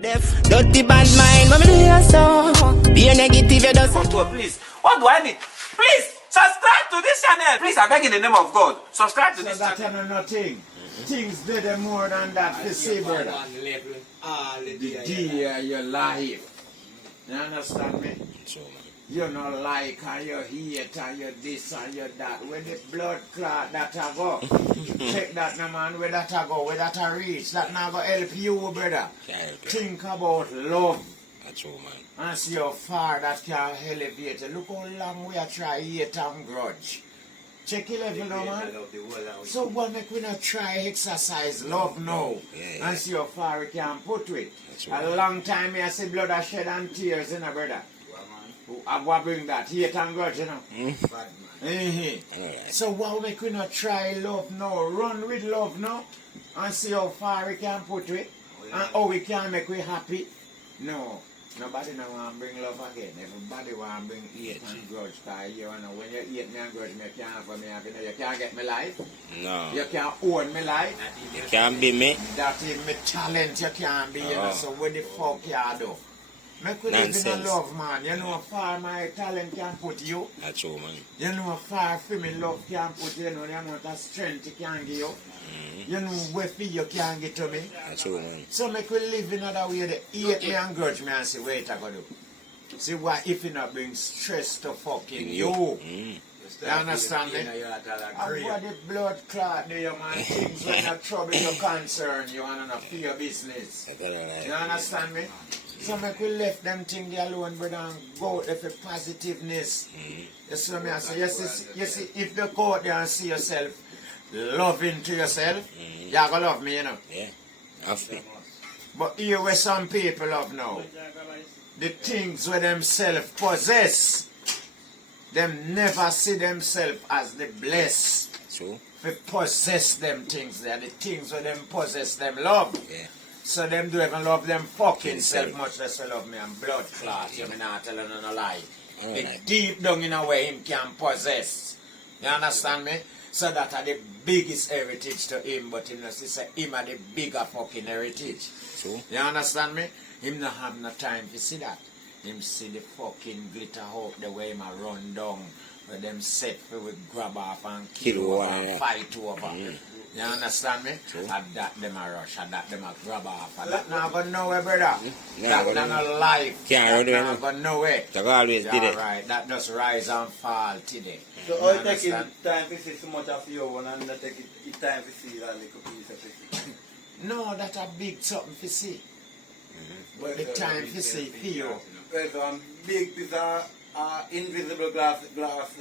Def. Dirty bad mind, what me do you so? Be a negative, you just. Please, what do I need? Please, subscribe to this channel. Please, I beg in the name of God. Subscribe to So this that channel. you know nothing. Things did more than that to see, brother. The day of your life. You understand me? You not like and you hate and you this and you that. Where the blood clot that a go. Check that now, man. Where that a go, where that a reach. That now go help you, brother. Think about love. That's all, man. And see how far that can elevate you. Look how long we are trying hate and grudge. Check your level now, man. So what make we not try exercise love now? And see how far we can put to it. A long time I see blood a shed and tears, you know, brother. What bring that? Hate and grudge, you know. So what make we not try love now? Run with love now. And see how far we can put to it. And how we can make we happy. No. Nobody now want to bring love again. Everybody want to bring hate and grudge. Because you know, when you hate me and grudge me, you can't for me. You can't get me life. No. You can't own me life. You can't be me. That is my talent. You can't be. You know, so what the fuck you do? Make we live in a love, man. You know how far my talent can put you. That's all, man. You know how far for me love can put you. You know the amount of strength it can give you. You know what feel you can get to me. That's all, man. So make we live in another way. They hate me and grudge me and say, wait, I got to do. See why if you not bring stress to fucking you. You understand me? And what the blood clot do you, man? Things when you trouble your concern, you want to know for your business. You understand me? So make we left them things alone, brother, and go out there for positiveness. You see what I say? You see, if you go out there and see yourself loving to yourself, you're going to love me, you know. Yeah. After. But here where some people love now, the things where themselves possess, them never see themselves as the blessed. So? They possess them things there, the things where them possess them love. Yeah. So them do even love them fucking self, much less they love me and blood clot. You me not telling no lie. It deep down in a way him can possess. You understand me? So that are the biggest heritage to him, but him not say him are the bigger fucking heritage. So? You understand me? Him not have no time to see that. Him see the fucking glitter out the way him a run down. Where them set for we grab off and kill over and fight over. You understand me? True. And that them a rush, and that them a grab off. And that not go nowhere, brother. That not a life. Can't that not go nowhere. That always did it. Right. That just rise and fall today. So how take it time to see so much of your one and not take it time to see that little piece of it? No, that a big something to see. But the time to see for you. Well, big piece of invisible glass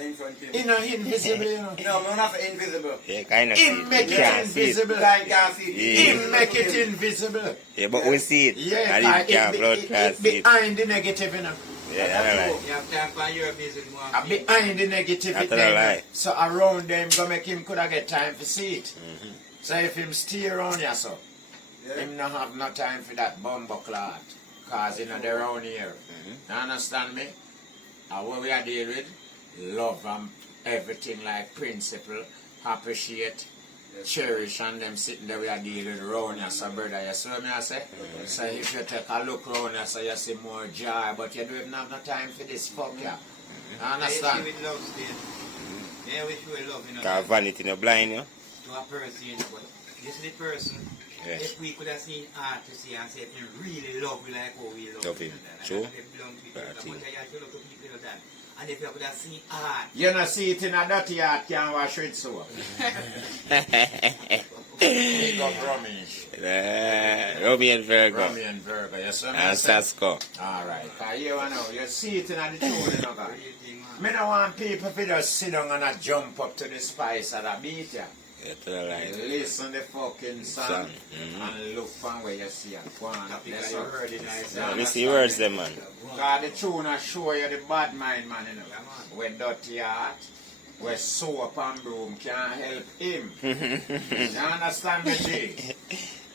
in front of him. You know, invisible, you know. No, not invisible. Yeah, kind of Him make it invisible. Can't see it. Him make it invisible. Yeah, but we see it. Yeah, And you can't broadcast it. behind the negative, you know. Yeah, that's right. You have time for your business more. Behind the negative, That's a lie. so around them, go make him could have get time to see it. So if him stay around you, so him not have no time for that bumbo clot. Cause you know they're around here. You understand me? And what we are dealing with, love and everything like principle, appreciate, cherish, and them sitting there we are dealing with around you, so brother, you see what I say? So if you take a look around you, so you see more joy, but you don't even have no time for this fuck you. You understand? With love still. Yeah, we show love, you know. Because vanity no blind, you know. To a person, you know, but this is the person. Yeah. If we could have seen artists and say if you really love we like how we love Love him. True. And if you could have seen art. You not see it in a dirty heart, can't wash it so. Big up Romish. Romy and Virgo. Romy and Virgo, you see what I And say? Sasko. Alright, because you know, you see it in the tune, you know, God. Me don't want people to just sit down and a jump up to the spice of the beat, yeah. Yeah, to the line. Listen the fucking song and look from where you see it. Go on, bless you. Yeah, we see words them, man. Because the tune will show you the bad mind, man, you know. Where dirty heart, where soap and broom can't help him. You understand me, G?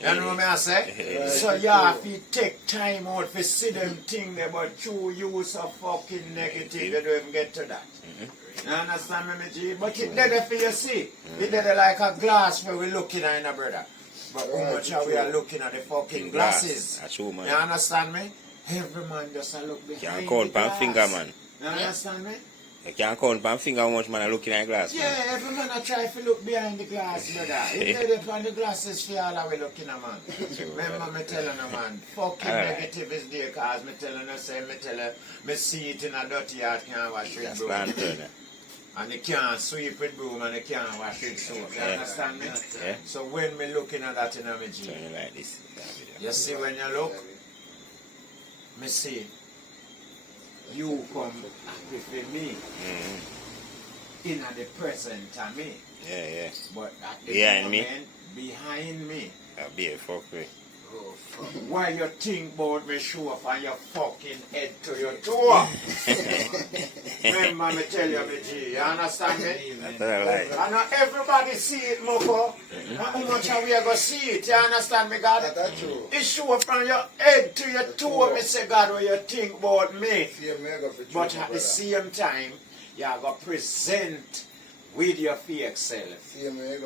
You know what I say? So you have to take time out to see them things there, but true use of fucking negative, you don't even get to that. You understand me, G? But it's there for you see. It's there like a glass where we looking at, brother. But how much are we are looking at the fucking glasses? That's true, man. You understand me? Every man just a look behind Can't the count glass. pan finger, man. You understand me? You can't count pan finger how much man are looking at glass, man. Yeah, every man I try to look behind the glass, brother. If they look on the glasses for all we looking at, man. Remember me telling you, man, fucking Alright. negative is there, cause me telling you, say, me see it in a dirty yard, can't wash it, That's bro. lantern. And you can't sweep with broom and you can't wash with soap. You Yeah. understand me? Yeah. So when me looking at that in a G, Turn it like this. you see when you look, me see, you come happy for me Mm-hmm. in the present of me. Yeah, yeah. But at the Behind me? moment, behind me. I'll be a fuck with. Why you think about me show up on your fucking head to your toe? Remember me tell you, me G, you understand me? That's what I like. And not everybody see it, Moko. And how much are we going to see it? You understand me, God? That's true. It show up from your head to your toe, me say, God, what you think about me. But at the same time, you are going to present with your fake self.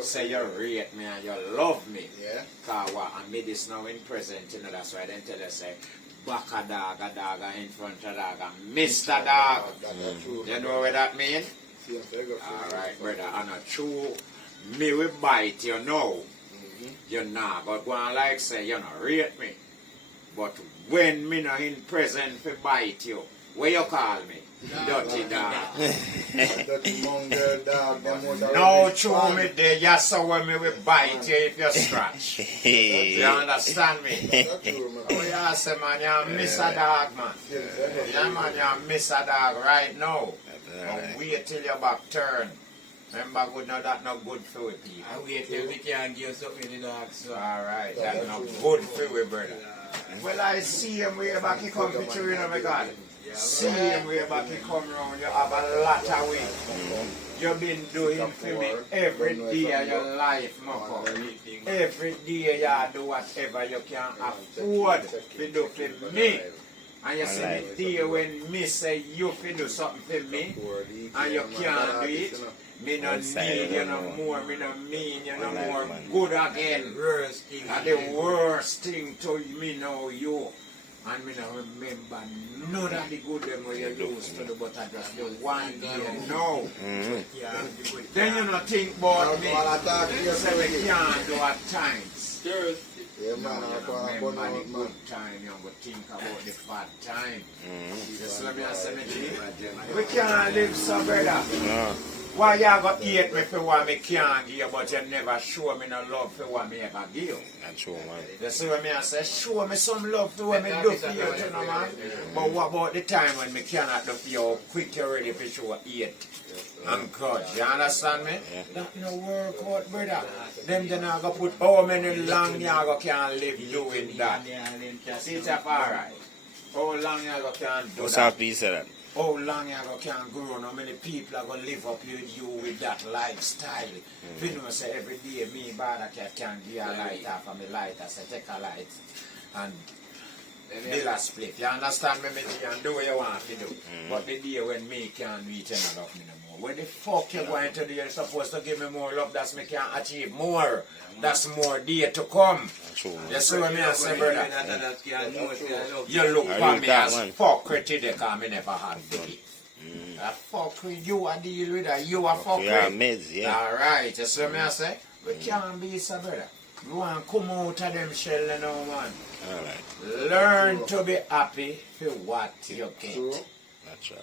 Say you rate me and you love me. Yeah. Because what I made this now in present, you know, that's why they tell you, say, back a dog in front of dog, Mr. Dog. You know what that mean? Alright, brother, and a true me will bite you know. You nah but go on like say you not rate me. But when me not in present for bite you, what you call me? Dirty dog. No true me there, you saw when me will bite you if you scratch. You understand me? Oh yeah, say man, you miss a dog, man. Yeah man, you miss a dog right now. But wait till your back turn. Remember, good now that not good for we people. I wait till we can give something to the dog, so. Alright, that's not good for we, brother. Well, I see him way back, he come to you know, my God. See him way back, he come round, you have a lot of way. You've been doing for me every day of your life, Moko. Every day you do whatever you can afford to do for me. And you see the day when me say you can do something for me, and you can't do it, me no need you no more, me no mean you no more good again. And the worst thing to me now you. And me no remember none of the good them where you used to do, but I just the one day no. Then you no think about me, you say we can't do at times. Yeah, man, You know, remember the good time, you go think about the bad time. Just let me say, we can't live so, brother. No. Why you go hate me for what me can't give you, but you never show me no love for what me ever give you? That's true, man. You see what I say? Show me some love for what me do for you, you know, man. But what about the time when me cannot do for you, how quick you ready for show hate and grudge? You understand me? Yeah. That no work out, brother. Them then I go put how many long you go can live doing that? See it up alright. How long you go can do What's that? up, piece of that? How long you go can grow? How many people are going to live up with you with that lifestyle? You know, say every day me bother can give a light off of me light. I say take a light and build a split. You understand me, G, and do what you want to do. But the day when me can't do it, you don't love me no more. When the fuck you going to do? You're supposed to give me more love. That's me can achieve more. That's more day to come. True, man. You see what me I say, brother? You look I for look me that, as man. fuck today because me never had to give. I fuck with you, I deal with that. You are fuck We are with. meds, yeah. Alright, you see what me I say? We can't be so, brother. We want to come out of them shell, you know, man. Alright. Learn to be happy for what you get. That's right.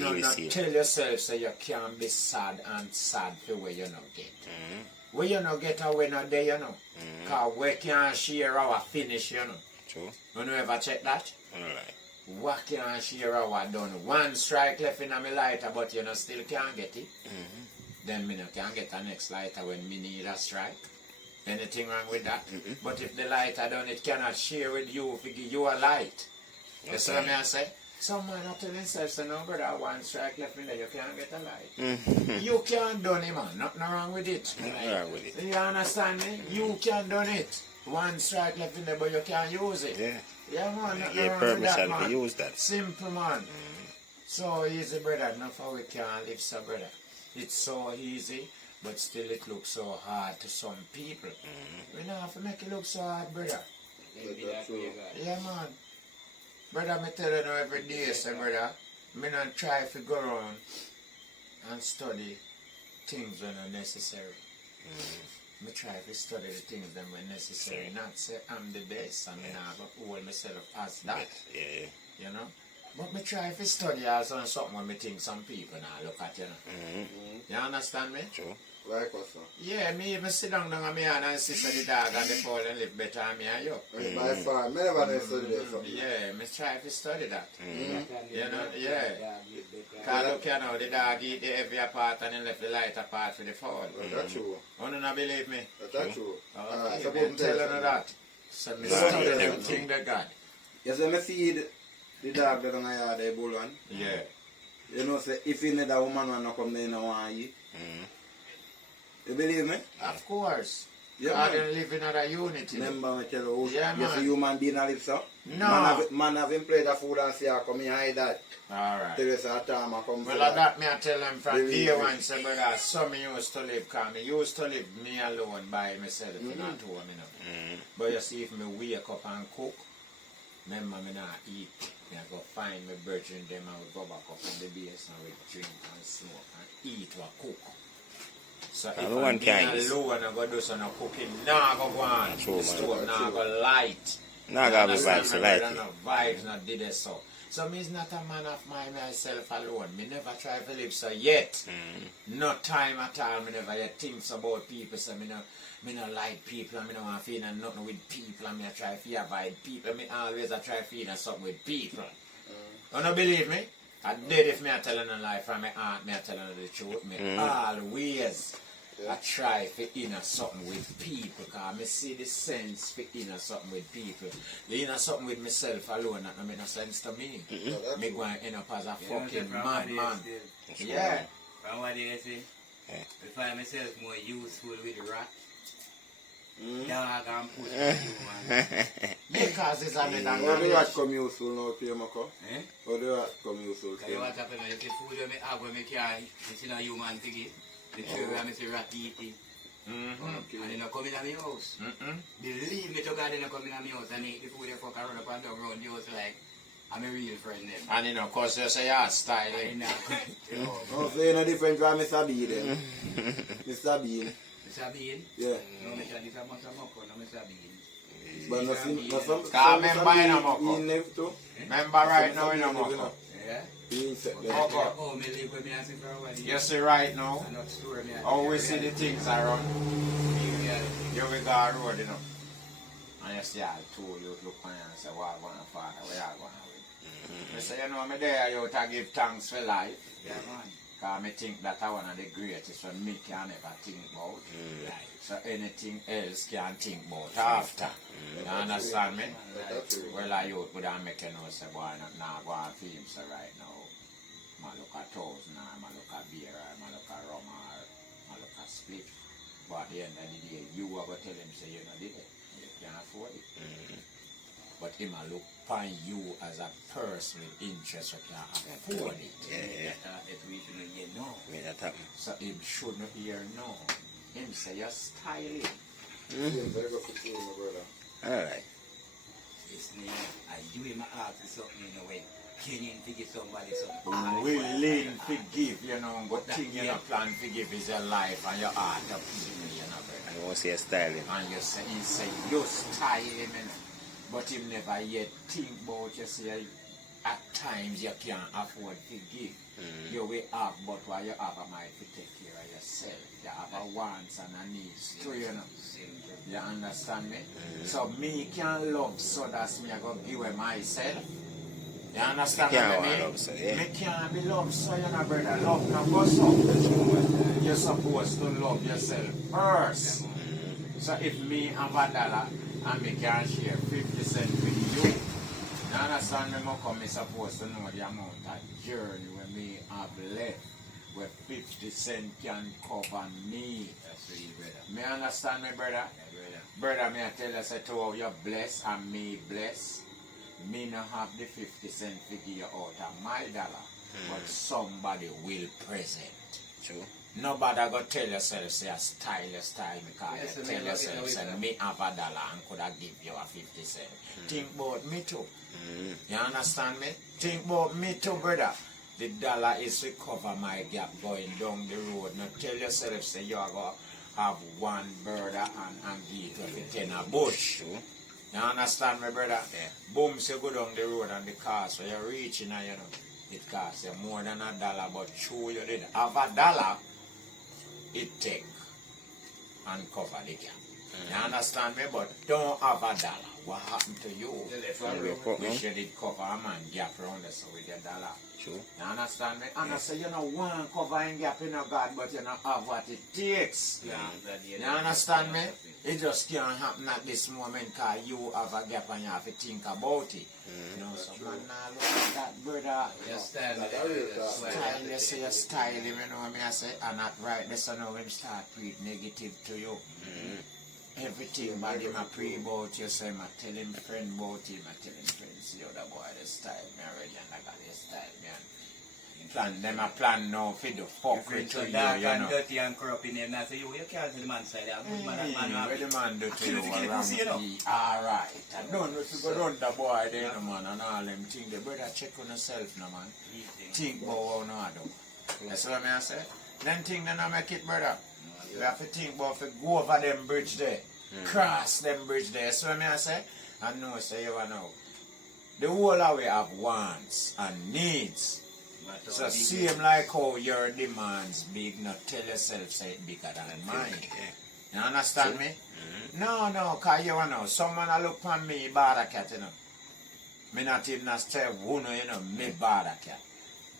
No, See, not see. tell yourself so you can't be sad and sad for what you not get. Where you not get or we not there, you know. Because we can't share our finish, you know. True. You know ever check that? Alright. What can share our done? One strike left in my lighter, but you know still can't get it. Then me no can get a next lighter when me need a strike. Anything wrong with that? But if the lighter done, it cannot share with you if it give you a light. You see what I say? Some man not tell himself, so no brother, one strike left in there, you can't get a light. You can't done it, man. Nothing wrong with it. Nothing wrong with it. You understand me? You can't done it. One strike left in there, but you can't use it. Yeah. Yeah, man. Nothing Yeah, wrong with that, permission to man. use that. Simple, man. So easy, brother. Enough how we can live, so brother. It's so easy. but still it looks so hard to some people. We don't have to make it look so hard, brother. That's true. Yeah, man. Brother, me tell you now every day, say, brother, me not try to go around and study things when are necessary. Me try to study the things that were necessary. Not say I'm the best and me not hold myself as that. Yeah. You know? But me try to study as on something when me think some people now look at, you know. You understand me? True. Like us, sir. Yeah, me even sit down on me and see the dog and the fall and live better than me and you. By far, me never know study that something. Yeah, me try to study that. You know, yeah. Because look, you know, the dog eat the heavier part and then left the lighter part for the fall. That's true. You don't believe me? That's true. Okay, Suppose me tell you me that. So me Nah, study you everything they got. You see, me feed the dog that I have the bull one. Yeah. You know, say, if you need a woman when I come there, no one eat. You believe me? Of course. Yeah, I man. don't live in another unity. Remember me tell you, Yeah, you man. see human being a live, so? No. Man have him play the food and say, come here, hide that. Alright. Tell you, say, a time I come Well, for that me I tell them from Believe day me. one, say, brother, some me used to live, cause me used to live me alone by myself, not home, you know. But you see, if me wake up and cook, remember me not eat. Me I go find my brethren, them and we go back up on the base and we drink and smoke and eat or cook. So if Everyone I'm can being eat. alone and go do some cooking, nah go go on. True, The man. stove nah go light. Nah gotta be Understand vibes me, like brother? it. No vibes, not did it so. So me is not a man of myself alone. Me never try to live so yet. No time at all. Me never yet think about people. So me no like people. Me no want to feel nothing with people. And me I try to avoid people. Me always I try to feel something with people. You don't believe me? I dead if me I telling a lie from my heart. Me I telling the truth. Me always I try for inner something with people, because I see the sense for inner something with people. The inner something with myself alone, that don't make no sense to me. Me going to end up as a fucking madman. Yeah. From what did I say? I find myself more useful with the rat. Dog and push man. Because it's another How the knowledge. rat come useful now to you, Mako? Eh? How the rat come useful to Because you? what happened is the food when I have when I can't, it's in a human to get. The tree where I see rat eating. And they don't come in my house. Believe me to God, they don't come in my house and eat the food they fuck around up and down around the house like I'm a real friend then. And you know, of course, you say your style. I know. Oh, so you're no different from Mr. B then? Mr. Bean. Mr. Bean? Yeah. No, Mr. This is Mr. Moko, no Mr. Bean. But no some Can't remember in a Mr. Moko. Bean live too. Remember right now in a Moko. Yeah? Bean set But there. Moko. oh, me live with me and see for a while. You see right now, I'm not sure me. how we see the things around. Yeah. Here we go a road, you know. And you see all two, you look on you and say, what going on, Father, where you going with? I say, you know, me there, you to give thanks for life. Yeah, man. Because I think that one of the greatest when me can ever think about. So anything else can think about after. You understand me? Well, I youth would have make you know, say, boy, now go and feel so right now. I look at toes now, I look at beer, I look at rum, I look at split. But at the end of the day, you are going to tell him, say, you know, did it. You can't afford it. But him a look upon you as a person with interest that can afford it. Yeah. If we shouldn't hear no. Me that happen. So him shouldn't hear no. Him say you're styling. Bean, very good for you, my brother. Alright. Listen, I do him ask you something in a way. Can you forgive somebody something? Willing to give, you know, but thing you know plan to give is your life and your heart of people, you know, brother. You won't see a styling. And you say, he say, you style him, you know. But him never yet think about you say, at times you can't afford to give. You will have, but what you have might to take care of yourself. You have a wants and a needs too, you know. You understand me? So me can love so that's me I go give away myself. You understand Me can't what I want mean? love so, yeah. Me can't be loved so, you know, brother. Love no go so. You're supposed to love yourself first. So if me have $1 and me can share 50 cents with you, you understand me, Moko, me supposed to know the amount of journey when me have left, where 50 cents can cover me. That's really brother. Me understand me, brother? Yeah, Brother, me I tell you, say, to you're blessed and me blessed. Me no have the 50 cents to give you out of my dollar, but somebody will present. True. Nobody go tell yourself, say, a style, because Yes, you I tell mean, yourself, okay, say, okay. me have $1 and could have give you a 50 cent. Think about me too. You understand me? Think about me too, brother. The dollar is to cover my gap going down the road. Now tell yourself, say, you are going to have one bird and give it 10 a bush. You understand me, brother? Yeah. Boom, so go down the road and the cost, when you're reaching, you know, it costs you more than $1, but true, you did have $1, it take and cover the gap. You understand me? But don't have $1. What happened to you? Wish you did cover a man gap around us with your dollar. True. You understand me? And I say you know one covering gap in a God, but you don't have what it takes. You understand me? It just can't happen at this moment because you have a gap and you have to think about it. You know, so man, now look at that brother. Your style, Style, you say you style him, you know what I say? And not right, that's how him start preach negative to you. Everything bad him a pray about you, so him a tell him friend about him, I tell him friend, see how the boy the style me already and I got the style me and plan them a plan now for the fuck with so you, dark you and know. dirty and corrupt in him. Now say you can't see the man side. What the man do to you Kill the around pussy, you know. me? Alright, I don't know if you go run the boy there, no man, and all them things. The brother check on yourself, no man. Think about how no do. That's what I say. Then thing then I make it, brother. You have to think about if you go over them bridge there. Cross them bridge there. So I say, I know say you know. The whole of we have wants and needs. So same like how your demands big, not tell yourself say it bigger than mine. You understand me? No, cause you know, someone a look on me bad cat, you know. Me not even not say who know, you know, me bad cat.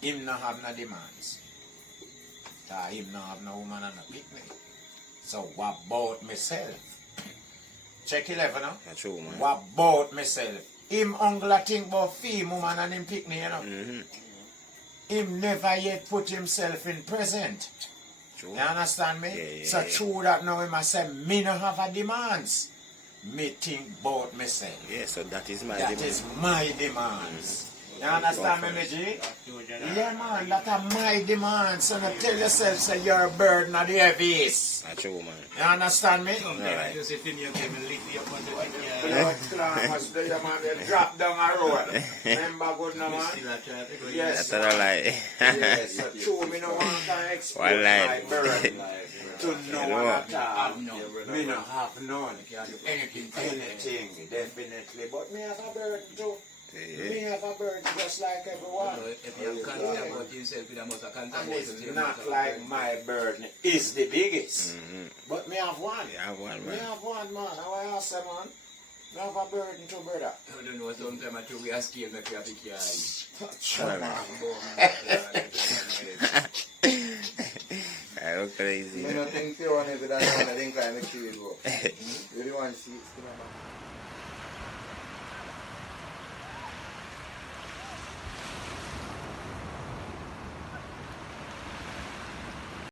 Him not have no demands. Cause him not have no woman and no pick me. So what about myself? Check 11 now. That's true, man. What about myself? Him uncle think about fee woman and him pick me, you know. Him never yet put himself in present. True. You understand me? Yeah, So yeah. true that now him a say me no have a demands. Me think about myself. Yeah, so that is my That demand. is my demands. You understand me, G? Yeah, man, that are my demands. So now tell yourself, say you're a burden of the heaviest. That's true, man. You understand me? Alright. You see film you came and lift you up on the Blood clamors, they drop down a road. Remember good now, man? Yes, That's what I like. yes, so true, me no want to expose One my life. burden to no You know one what? at all. Me no have none. anything. Anything, definitely. But me have a burden too. Me Yeah. have a burden just like everyone. If you can't about yourself, you must And account it's not like my burden is the biggest. But me have one. Yeah, I have one, Me man. have one, man. How I ask them, man? Me have a burden too, brother. I don't know, sometimes I think we are scared that we have to carry. Shut up. I look crazy. I don't think you want to do that. I think I make sure you go. You don't want to see it.